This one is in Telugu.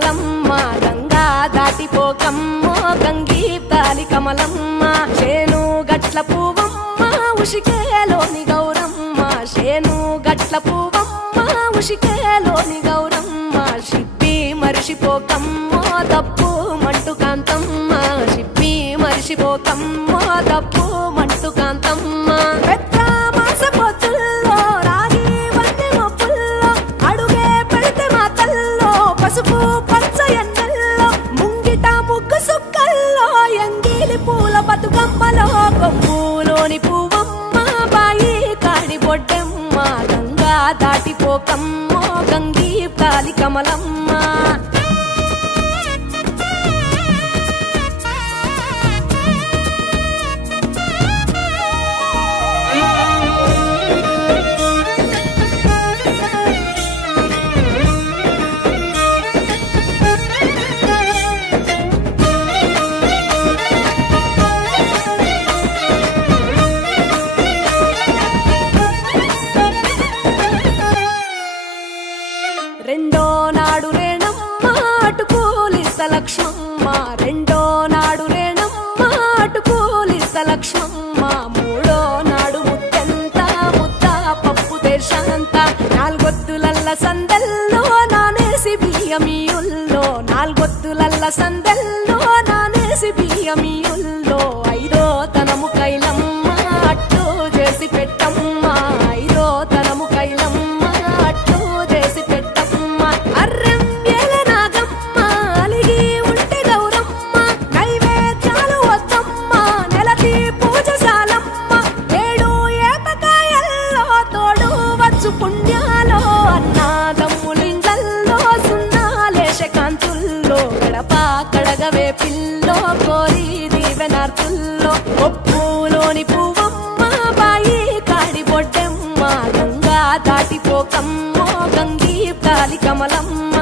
కమలమ్మ గంగా దాటిపోకమ్మో గంగీ తాలి కమలమ్మ చేను గట్ల పువ్వమ్మ ఉషికేలోని గౌరమ్మ చేను గట్ల పువ్వమ్మ ఉషికేలోని గౌరమ్మ షిప్పి మరిషిపోకమ్మో దప్పు మంటు కాంతమ్మ షిప్పి మరిషిపోకమ్మో దప్పు మంటు కాంతమ్మ పసుపు పచ్చ ఎన్నెల్లో ముంగిట ముగ్గు సుక్కల్లో ఎంగిలి పూల బతుకమ్మలో కొమ్ములోని పువ్వమ్మ బాయి కాడి బొడ్డెమ్మ గంగా దాటిపోకమ్మో గంగీ తాలి కమలమ్మ రెండో నాడు రేణమ్మ అటుకూలిస్త లక్ష్మమ్మ రెండో నాడు రేణమ్మ అటుకూలిస్త లక్ష్మమ్మ మూడో నాడు ముత్తెంత ముద్ద పప్పు దేశంత నాలుగొత్తులల్ల సందెల్లో నానేసి బియ్యమియుల్లో నాలుగొత్తులల్ల సందెల్లో నానేసి బియ్యమియుల్లో ఐదో తనము కైలమ్మ అట్టు చేసి పెట్టమ్మ ఐదో తనము కైలమ్మ అట్టు చేసి అర్రం ఏల నాగమ్మ అలిగి ఉంటే గౌరమ్మ నైవేద్యాలు వద్దమ్మ నెలతి పూజశాలమ్మ ఏడు ఏపకాయల్లో తోడు వచ్చు పుణ్యాలో అన్నాదమ్ములింగల్లో సున్నాలేశ కాంతుల్లో గడప కడగవే పిల్లో కోరి దీవెనార్తుల్లో ఒప్పులోని పువ్వమ్మ బాయి కాడి బొడ్డెమ్మ గంగా దాటిపోకమ్మో గంగీ తాలి కమలమ్మ